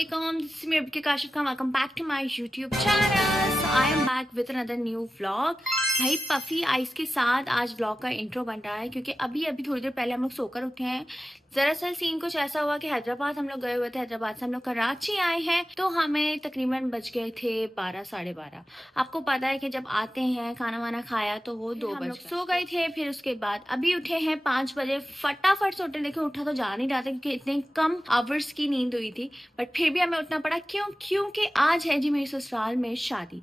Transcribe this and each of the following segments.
Assalamualaikum. This is me Abhika Kashif Khan. Welcome back to my YouTube channel. So I am back with another new vlog. भाई puffy ice के साथ आज vlog का intro बन रहा है क्योंकि अभी थोड़ी देर पहले हम लोग सोकर उठे हैं। दरअसल सीन कुछ ऐसा हुआ कि हैदराबाद हम लोग गए हुए थे, हैदराबाद से हम लोग कराची आए हैं तो हमें तकरीबन बज गए थे 12 साढ़े 12। आपको पता है कि जब आते हैं खाना वाना खाया तो वो 2 बजे सो गए थे। फिर उसके बाद अभी उठे हैं 5 बजे, फटाफट से उठे। देखिए उठा तो जा नहीं रहा था क्योंकि इतने कम आवर्स की नींद हुई थी, बट फिर भी हमें उठना पड़ा। क्योंकि आज है जी मेरे ससुराल में शादी,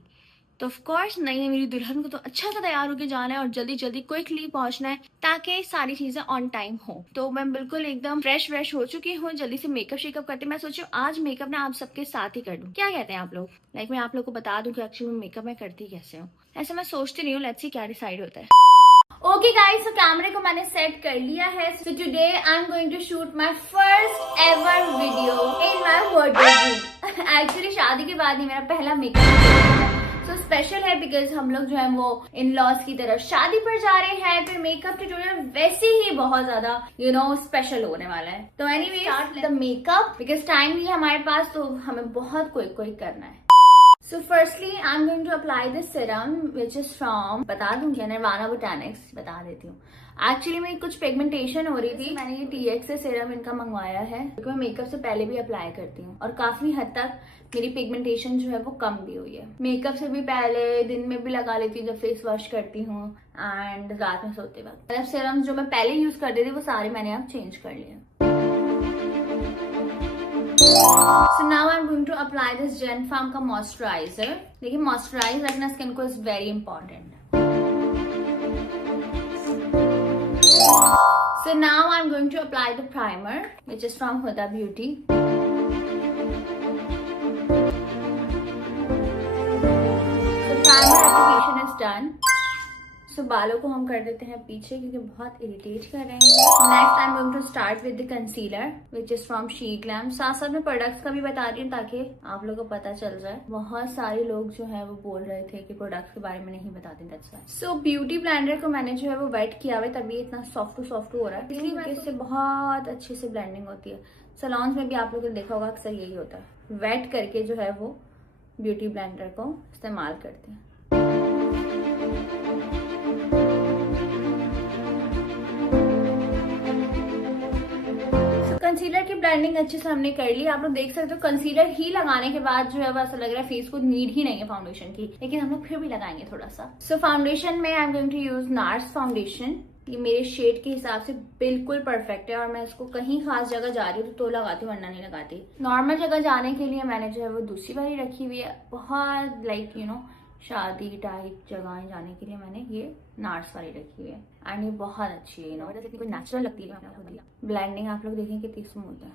तो ऑफ कोर्स नहीं है, मेरी दुल्हन को तो अच्छा सा तैयार होकर जाना है और जल्दी जल्दी क्विकली पहुंचना है ताकि सारी चीजें ऑन टाइम हो। तो मैं बिल्कुल एकदम फ्रेश हो चुकी हूँ। जल्दी से मेकअप शेकअप करते मैं सोची आज मेकअप ना आप सबके साथ ही कर दूं। क्या कहते हैं आप लोग? लाइक मैं आप लोग को बता दूं कि एक्चुअली मेकअप मैं करती कैसे हूँ। ऐसे मैं सोचती नहीं हूँ, लेट्स सी क्या डिसाइड होता है। ओके गाइस, तो कैमरे को मैंने सेट कर लिया है। So today I am going to shoot my first ever video in my wardrobe. Actually शादी के बाद ही मेरा पहला मेकअप तो स्पेशल है बिकॉज हम लोग जो है वो इन लॉज की तरफ शादी पर जा रहे हैं। फिर मेकअप ट्यूटोरियल वैसे ही बहुत ज्यादा स्पेशल होने वाला है। तो anyway start the makeup because time नहीं है हमारे पास, तो हमें बहुत कोई करना है। So firstly, I'm going to apply this serum which is from, बता दूं क्या, निर्वाणा बोटैनिक्स, बता देती हूँ। एक्चुअली मेरी कुछ पिगमेंटेशन हो रही थी, मैंने ये TX से सेरम इनका मंगवाया है क्योंकि मैं मेकअप से पहले भी अप्लाई करती हूँ और काफी हद तक मेरी पिगमेंटेशन जो है वो कम भी हुई है। मेकअप से भी पहले दिन में भी लगा लेती हूँ जब फेस वॉश करती हूँ एंड रात में सोते वक्त। मतलब सेरम जो मैं पहले यूज करती थी वो सारे मैंने अब चेंज कर लिए। So now I'm going to apply this Gen Farm का मॉइस्चराइजर। देखिए मॉइस्चराइज रखना स्किन को is very important. So now I'm going to apply the primer which is from Huda Beauty. So primer application is done. So बालों को हम कर देते हैं पीछे क्योंकि बहुत इरिटेट कर रहे हैं। Next I am going to start with the concealer which is from she glam. साथ साथ में प्रोडक्ट्स का भी बता रही हूँ ताकि आप लोगों को पता चल जाए। बहुत सारे लोग जो है वो बोल रहे थे कि प्रोडक्ट्स के बारे में नहीं बताते। That's why. So beauty blender को मैंने जो है वो वेट किया हुआ, तभी इतना सॉफ्ट हो रहा है। इसलिए इससे बहुत अच्छे से ब्लेंडिंग होती है। सैलून्स में भी आप लोगों ने देखा होगा अक्सर यही होता है, वेट करके जो है वो ब्यूटी ब्लेंडर को इस्तेमाल करते हैं। कंसीलर की ब्लेंडिंग अच्छे से हमने कर ली। आप लोग देख सकते हो कंसीलर ही लगाने के बाद जो है वो ऐसा लग रहा है फेस को नीड ही नहीं है फाउंडेशन की, लेकिन हम लोग फिर भी लगाएंगे थोड़ा सा। सो फाउंडेशन में I am going to use Nars foundation. ये मेरे शेड के हिसाब से बिल्कुल परफेक्ट है और मैं इसको कहीं खास जगह जा रही हूँ तो लगाती हूँ, वरना नहीं लगाती। नॉर्मल जगह जाने के लिए मैंने जो है वो दूसरी वाली रखी हुई है। बहुत लाइक शादी टाइप जगह जाने के लिए मैंने ये नार्स वाली रखी हुई है एंड ये बहुत अच्छी है। जैसे कोई नेचुरल लगती है। ब्लेंडिंग आप लोग देखें कितनी स्मूथ है।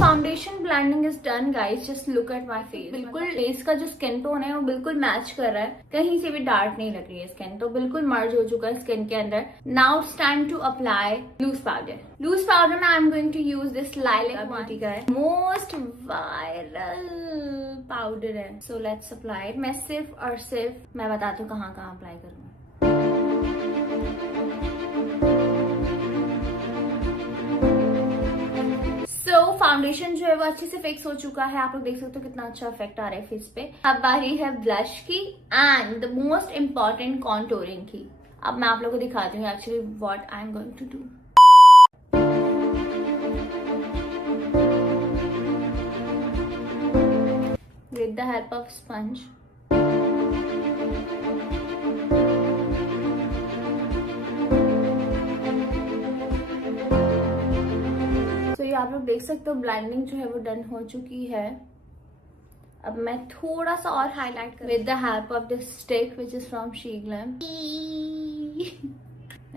Foundation blending is done guys. Just look at my face. बिल्कुल फेस का जो स्किन टोन है वो बिल्कुल मैच कर रहा है, कहीं से भी डार्क नहीं लग रही है स्किन, तो बिल्कुल मर्ज हो चुका है स्किन के अंदर। Now it's time to apply loose powder. Loose powder में I am going to use this Lilac Beauty का है, मोस्ट वायरल पाउडर है। So let's apply. मैं सिर्फ और सिर्फ मैं बताती हूँ कहाँ अप्लाई करूँ। फाउंडेशन जो है वो अच्छे से फिक्स हो चुका है। आप लोग देख सकते हो कितना अच्छा इफेक्ट आ रहा है फेस पे। अब बारी है ब्लश की and the most important contouring की। अब मैं आप लोगों को दिखाती हूँ actually what I am going to do. With the help of sponge आप लोग देख सकते हो ब्लेंडिंग जो है वो डन हो चुकी है। अब मैं थोड़ा सा और हाईलाइट कर with the help of this stick which is from she glam.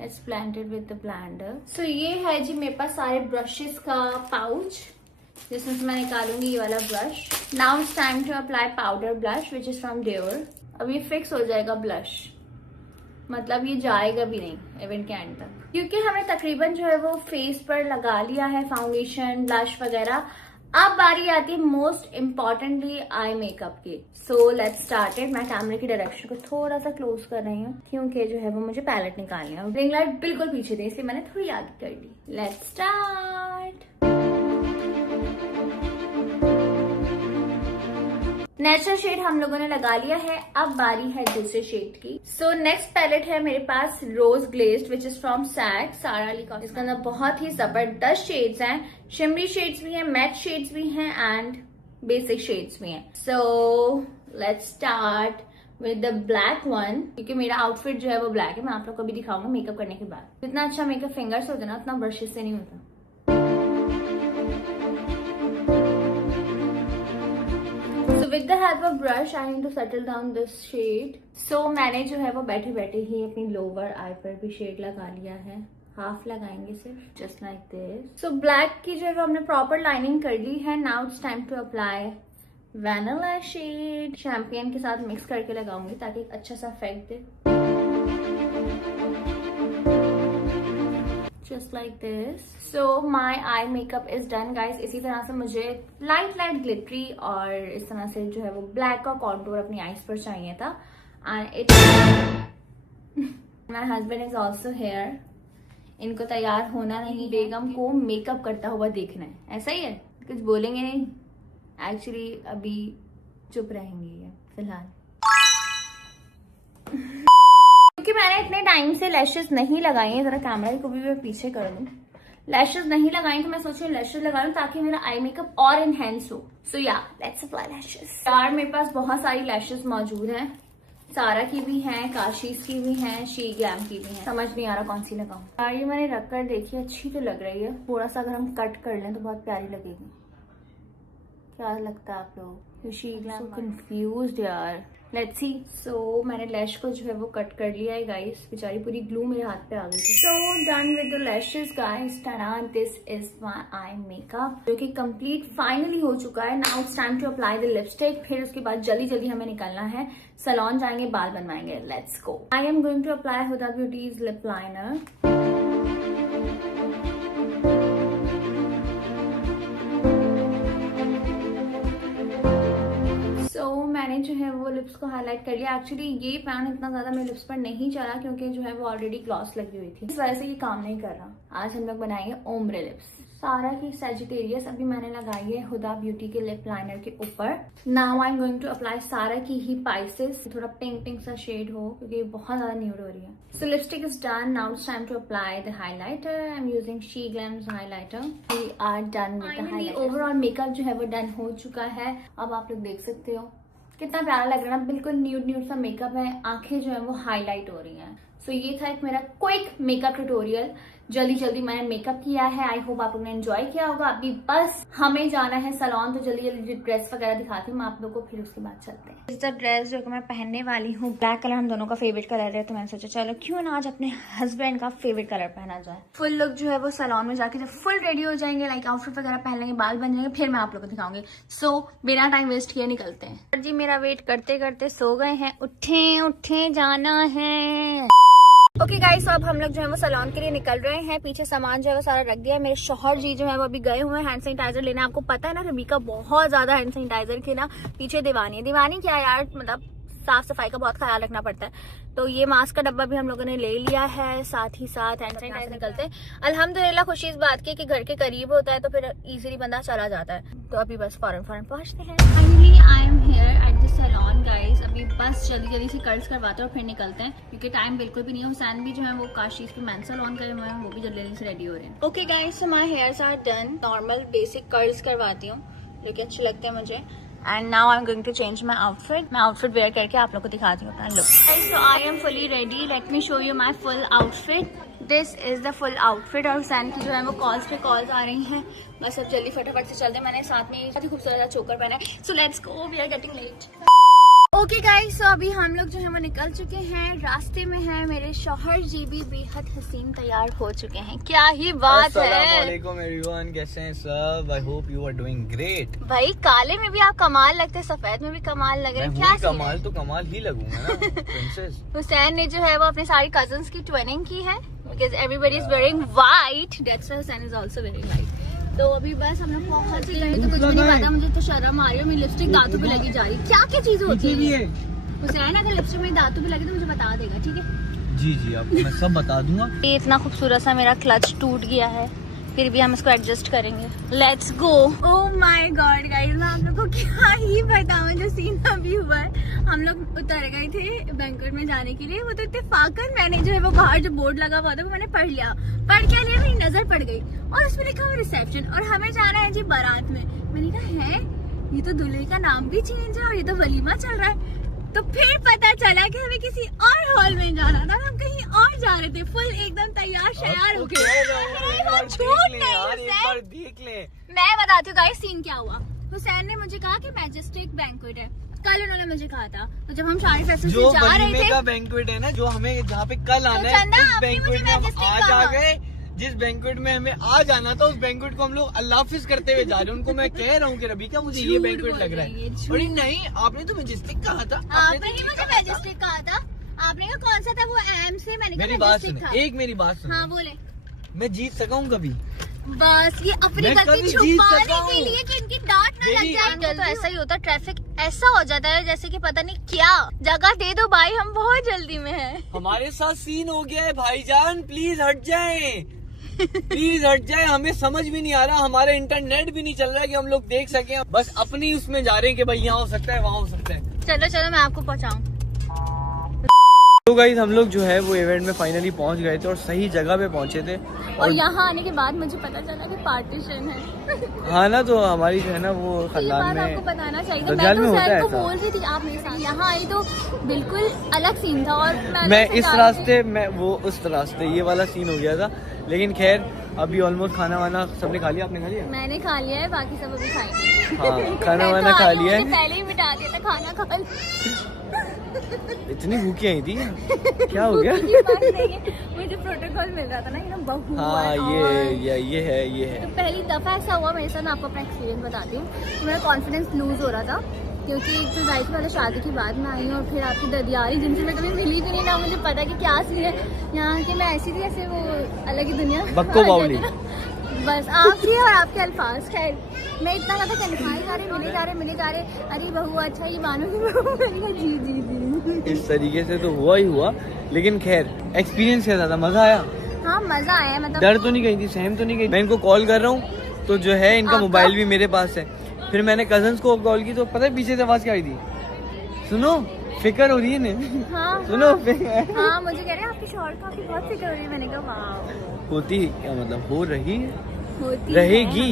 It's blended with the blender. So ये है जी मेरे पास सारे ब्रशेस का पाउच जिसमें से मैं निकालूंगी ये वाला brush. Now it's time to apply powder blush which is from Dior. अब ये फिक्स हो जाएगा ब्लश, मतलब ये जाएगा भी नहीं इवेंट के एंड तक, क्योंकि हमने तकरीबन जो है वो फेस पर लगा लिया है फाउंडेशन ब्लश वगैरह। अब बारी आती है मोस्ट इम्पॉर्टेंटली आई मेकअप की। So let's started. मैं कैमरे की डायरेक्शन को थोड़ा सा क्लोज कर रही हूँ क्योंकि जो है वो मुझे पैलेट निकालनी है। रिंग लाइट बिल्कुल पीछे थी इसलिए मैंने थोड़ी आगे कर ली। Let's start. नेचुरल शेड हम लोगों ने लगा लिया है, अब बारी है दूसरे शेड की। सो नेक्स्ट पैलेट है मेरे पास रोज ग्लेज्ड विच इज फ्रॉम सैग, सारा अली कॉटन। इसके अंदर बहुत ही जबरदस्त शेड्स हैं, शिमरी शेड्स भी हैं, मैट शेड्स भी हैं एंड बेसिक शेड्स भी हैं। So let's start with the black one, क्योंकि मेरा आउटफिट जो है वो ब्लैक है। मैं आप लोग को भी दिखाऊंगा मेकअप करने के बाद। जितना अच्छा मेकअप फिंगर्स होता है ना उतना ब्रशेस से नहीं होता। With the help of brush, I need to settle down this shade. So मैंने जो है वो बैठे बैठे ही अपनी लोअर आई पर भी शेड लगा लिया है। हाफ लगाएंगे सिर्फ, just like this. So black की जो है वो हमने प्रॉपर लाइनिंग कर ली है। Now it's time to apply vanilla shade. Champagne के साथ मिक्स करके लगाऊंगी ताकि एक अच्छा सा इफेक्ट दे। Just like this. So my eye makeup is done, guys. इसी तरह से मुझे लाइट ग्लिटरी और इस तरह से जो है वो ब्लैक का कॉन्टूर अपनी आईज पर चाहिए था। And it my husband is also here. इनको तैयार होना नहीं, बेगम को मेकअप करता हुआ देखना है। ऐसा ही है, कुछ बोलेंगे नहीं। एक्चुअली अभी चुप रहेंगे फिलहाल, क्योंकि मैंने इतने टाइम से लैशेस नहीं लगाई हैं। जरा कैमरा को भी मैं पीछे कर दूं। लैशेस नहीं लगाई तो मैं सोच रही हूँ लैशेस लगा लूं ताकि मेरा आई मेकअप और इनहेंस हो। सो या लेट्स अप्लाई लैशेस। यार मेरे पास बहुत सारी लैशेस मौजूद हैं, सारा की भी हैं, काशीज की भी हैं, शी ग्लैम की भी हैं। समझ नहीं आ रहा कौन सी लगाऊं। यार ये मैंने रख कर देखी, अच्छी तो लग रही है। थोड़ा सा अगर हम कट कर लें तो बहुत प्यारी लगेगी। क्या लगता है आप लोग? शी ग्लैम कंफ्यूज्ड यार। Let's see. सो मैंने लैश को जो है वो कट कर लिया है गाइस। बेचारी पूरी ग्लू मेरे हाथ पे आ गई थी। So done with the lashes guys. टना, this is my eye makeup जो कि कंप्लीट फाइनली हो चुका है। Now it's time to apply the lipstick. फिर उसके बाद जल्दी हमें निकलना है, सैलून जाएंगे, बाल बनवाएंगे। Let's go. I am going to apply Huda Beauty's lip liner. मैंने जो है वो लिप्स को हाईलाइट कर लिया। एक्चुअली ये पैन इतना ज्यादा मेरे लिप्स पर नहीं चला क्योंकि जो है वो ऑलरेडी ग्लॉस लगी हुई थी, इस वजह से ये काम नहीं कर रहा। आज हम लोग बनाएंगे ओम्ब्रे लिप्स। सारा की सैजिटेरियस अभी मैंने लगाई है हुदा ब्यूटी के लिप लाइनर के ऊपर। Now I am going to apply सारा की ही पाइसेस, थोड़ा पिंक सा शेड हो क्योंकि बहुत ज्यादा न्यूड हो रही है। So lipstick is done. Now it's time to apply the highlighter. I am using Sheglam's highlighter. We are done with the highlighter. Overall makeup जो है वो डन हो चुका है। अब आप लोग देख सकते हो कितना प्यारा लग रहा है ना, बिल्कुल न्यूड सा मेकअप है। आंखें जो है वो हाईलाइट हो रही हैं। सो ये था एक मेरा क्विक मेकअप ट्यूटोरियल। जल्दी मैंने मेकअप किया है। आई होप आप लोगों ने एंजॉय किया होगा। अभी बस हमें जाना है सैलून, तो जल्दी ड्रेस वगैरह दिखाती हूँ मैं आप लोगों को, फिर उसके बाद चलते हैं। इस ड्रेस जो मैं पहनने वाली हूँ, ब्लैक कलर हम दोनों का फेवरेट कलर है, तो मैंने सोचा चलो क्यों ना आज अपने हस्बैंड का फेवरेट कलर पहना जाए। फुल लुक जो है वो सैलून में जाके जब फुल रेडी हो जाएंगे, लाइक आउटफिट वगैरह पहन लेंगे, बाल बन जाएंगे, फिर मैं आप लोगों को दिखाऊंगी। सो बिना टाइम वेस्ट किए निकलते हैं। जी मेरा वेट करते करते सो गए हैं। उठे जाना है। ओके गाइस, अब हम लोग जो है वो सैलून के लिए निकल रहे हैं। पीछे सामान जो है वो सारा रख दिया है। मेरे शौहर जी जो है वो अभी गए हुए हैं हैंड सैनिटाइजर लेने। आपको पता है ना रबीका बहुत ज्यादा हैंड सैनिटाइजर की ना पीछे दीवानी क्या यार, मतलब साफ सफाई का बहुत ख्याल रखना पड़ता है। तो ये मास्क का डब्बा भी हम लोगों ने ले लिया है, साथ ही साथ हैंड सैनिटाइजर निकलते हैं। अल्हम्दुलिल्लाह खुशी इस बात की कि घर के करीब होता है तो फिर इजीली बंदा चला जाता है। तो अभी बस फौरन पहुंचते हैं। Finally I am here at the salon guys. अभी बस जल्दी से कर्ल्स करवाते हैं और फिर निकलते हैं क्योंकि टाइम बिल्कुल भी नहीं है। हुसैन भी जो है वो काशीज के मेंस सैलून करे हुए हैं, वो भी जल्दी से रेडी हो रहे हैं। Okay guys, so my hairs are done. Normal basic curls करवाती हूँ जो कि अच्छे लगते हैं मुझे। And now I am going to change my outfit. मैं आउटफिट वेयर करके आप लोग को दिखाती हूँ अपना look. So I am fully ready. Let me show you my full outfit. This is the full outfit. और हुसैन की जो है वो कॉल्स पे कॉल्स आ रही हैं। बस अब जल्दी फटाफट से चलते हैं। मैंने साथ में बहुत ही खूबसूरत चोकर पहना है। So let's go, we are getting late. Okay guys, so अभी हम लोग जो है वो निकल चुके हैं। रास्ते में है मेरे शौहर जी भी बेहद हसीन तैयार हो चुके हैं। क्या ही बात है। अस्सलामुअलैकुम एवरीवन, कैसे हैं सब? I hope you are doing great. भाई काले में भी आप कमाल लगते हैं, सफेद में भी कमाल लग रहे हैं। क्या कमाल तो कमाल ही लगूंगा ना प्रिंसेस। हुसैन ने जो है वो अपने सारी कजन्स की ट्विनिंग की है because everybody is wearing white, that's why Hussein is also wearing white। तो अभी बस हम लोग पहुंच ही गए, तो कुछ भी नहीं पता, मुझे तो शर्म आ रही है, मेरी लिपस्टिक दांतों पे लगी जा रही है। क्या क्या चीज होती है हुसैन, अगर लिपस्टिक मेरी दांतों पे लगी तो मुझे बता देगा, ठीक है? जी जी, आपको मैं सब बता दूंगा। ये इतना खूबसूरत सा मेरा क्लच टूट गया है, फिर भी हम इसको एडजस्ट करेंगे। Let's go. Oh my God guys, मैं आप लोगों को क्या ही बताऊं जो सीन अभी हुआ है। हम लोग उतर गए थे बैंक्वेट में जाने के लिए, वो तो इत्तेफाकन मैंने जो है वो बाहर जो बोर्ड लगा हुआ था वो मैंने पढ़ लिया। पढ़ क्या लिया, मेरी नजर पड़ गई और उसमें लिखा हुआ रिसेप्शन, और हमें जाना है जी बारात में। मैंने कहा है ये तो दूल्हे का नाम भी चेंज है और ये तो वलीमा चल रहा है। तो फिर पता चला कि हमें किसी और हॉल में जाना था, हम कहीं और जा रहे थे, फुल एकदम तैयार शयार हो गए। देख ले। मैं बताती हूँ गाइस सीन क्या हुआ। हुसैन ने मुझे कहा कि मैजेस्टिक बैंक्वेट है, कल उन्होंने मुझे कहा था। तो जब हम शादी फेस्टिवल जो से जा रहे थे, का बैंक्वेट है ना, जो हमें जहाँ पे कल आना है, उस बैंक्वेट में हम आज आ गए। जिस बैंक्वेट में हमें आज आना था, उस बैंक्वेट को हम लोग अल्लाह हाफिज करते हुए जा रहे हैं। उनको मैं कह रहा हूँ कि रबीका मुझे ये बैंक्वेट लग रहा है, और नहीं आपने तो मैजेस्टिक कहा था। आपने ही मुझे मैजेस्टिक कहा था। आपने कहा कौन सा था वो एम से, मैंने मेरी बात सुनो, एक मेरी बात सुनो। हाँ बोले। मैं जीत सका हूँ कभी? बस ये अपनी गलती छुपाने के लिए कि इनकी डांट न लग जाए। तो ऐसा ही होता, ट्रैफिक ऐसा हो जाता है जैसे कि पता नहीं क्या। जगह दे दो भाई, हम बहुत जल्दी में हैं। हमारे साथ सीन हो गया है भाईजान, प्लीज हट जाएं, प्लीज हट जाए। हमें समझ भी नहीं आ रहा, हमारा इंटरनेट भी नहीं चल रहा है कि हम लोग देख सकें। बस अपनी उसमें जा रहे हैं कि भाई यहाँ हो सकता है, वहाँ हो सकता है। चलो चलो मैं आपको पहुँचाऊँ। तो गाइस हम लोग जो है वो इवेंट में फाइनली पहुंच गए थे और सही जगह पे पहुंचे थे। और यहाँ आने के बाद मुझे पता चला कि पार्टीशन है। हाँ ना, तो हमारी जो है ना वो खानदान में आपको बताना चाहिए था। दज्जाल मैं तो में होता है को ऐसा। बोल रही थी आप मेरे साथ यहाँ आई तो बिल्कुल अलग सीन था, और मैं इस रास्ते में वो उस रास्ते ये वाला सीन हो गया था। लेकिन खैर अभी ऑलमोस्ट खाना वाना सबने खा लिया। आपने खा लिया? मैंने खा लिया है, बाकी सब अभी खाएंगे। हाँ खाना वाना खा लिया है। पहले ही मिटा दिया था खाना खा लिया। इतनी भूखी आई थी क्या हो गया? मुझे प्रोटोकॉल मिल रहा था ना कि ना बहू। हाँ ये है। तो पहली दफा ऐसा हुआ मेरे साथ, मैं आपको अपना एक्सपीरियंस बताती हूँ। तो मेरा कॉन्फिडेंस लूज हो रहा था क्योंकि एक तो जाहिर सी बात है शादी के बाद में आई हूँ, और फिर आपकी ददियारी जिनसे मैं कभी मिली भी नहीं, ना मुझे पता कि क्या सी है यहाँ की। मैं ऐसी थी जैसे वो अलग ही दुनिया बक्को बाउली। बस आप ही और आपके अल्फाज। खैर मैं इतना ज्यादा कन्फाई जा रहे, मिले जा रहे। अरे बहू अच्छा ये मानो की बहू। मैंने कहा जी। इस तरीके से तो हुआ ही हुआ, लेकिन खैर एक्सपीरियंस क्या था, मजा आया। हाँ मजा आया, मतलब डर तो नहीं गई थी, सहम तो नहीं गई। मैं इनको कॉल कर रहा हूँ तो जो है इनका मोबाइल भी मेरे पास है। फिर मैंने कजन्स को कॉल की तो पता है पीछे से आवाज क्या आई थी? सुनो फिक्र हो रही है ना। हाँ, सुनो हाँ मुझे कह रहे हैं आपकी शॉर्ट काफी बहुत फिक्र हो रही है। मैंने कहा वाह। होती क्या मतलब, हो रही है, होती रहेगी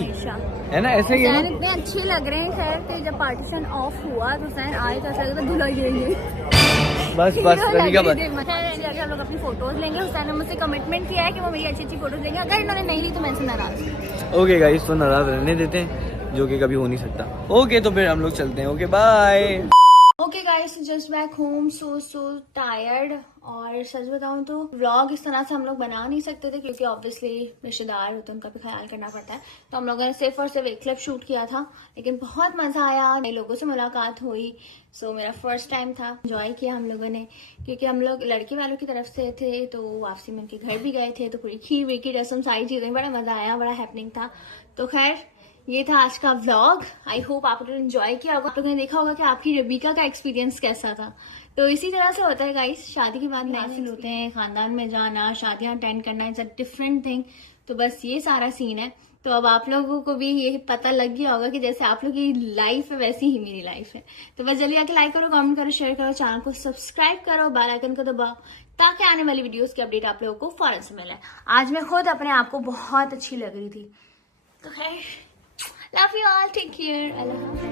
है ना, ऐसा ही है ना। इतने अच्छे लग रहे हैं। खैर कि जब पार्टीशन ऑफ हुआ तो सैन आए तो ऐसा लग रहा था धुला गिरेंगे। बस रबीका बस। हम लोग अपनी फोटोज लेंगे। हुसैन ने मुझसे कमिटमेंट किया है कि वो मेरी अच्छी अच्छी फोटोज लेंगे, अगर इन्होंने नहीं ली तो मैं इनसे नाराज। ओके गाइस, तो नाराज रहने देते हैं, जो कि कभी हो नहीं सकता। ओके तो फिर हम लोग चलते हैं। Okay bye. Okay guys, just back home, so tired. और सच बताऊं तो व्लॉग इस तरह से हम लोग बना नहीं सकते थे क्योंकि ऑब्वियसली रिश्तेदार होते हैं, उनका भी ख्याल करना पड़ता है। तो हम लोगों ने सिर्फ और सिर्फ एक क्लिप शूट किया था, लेकिन बहुत मजा आया, नए लोगों से मुलाकात हुई। सो मेरा फर्स्ट टाइम था, एंजॉय किया हम लोगों ने, क्योंकि हम लोग लड़के वालों की तरफ से थे तो वापसी में उनके घर भी गए थे, तो पूरी खीर वीर की रस्म सारी चीजें, बड़ा मजा आया, बड़ा हैपनिंग था। तो खैर ये था आज का व्लॉग। आई होप आप लोगों ने एंजॉय किया होगा। आप लोगों ने देखा होगा कि आपकी रबीका का एक्सपीरियंस कैसा था। तो इसी तरह से होता है गाइस, शादी के बाद नए होते हैं, खानदान में जाना, शादियां अटेंड करना, इट्स अ डिफरेंट थिंग। तो बस ये सारा सीन है। तो अब आप लोगों को भी ये पता लग गया होगा कि जैसे आप लोग की लाइफ है वैसी ही मेरी लाइफ है। तो बस जल्दी आके लाइक करो, कमेंट करो, शेयर करो, चैनल को सब्सक्राइब करो, बेल आइकन को दबाओ ताकि आने वाली वीडियोस की अपडेट आप लोगों को फौरन से मिले। आज मैं खुद अपने आप को बहुत अच्छी लग रही थी। तो खैर love you all, take care, अल्लाह हाफिज़।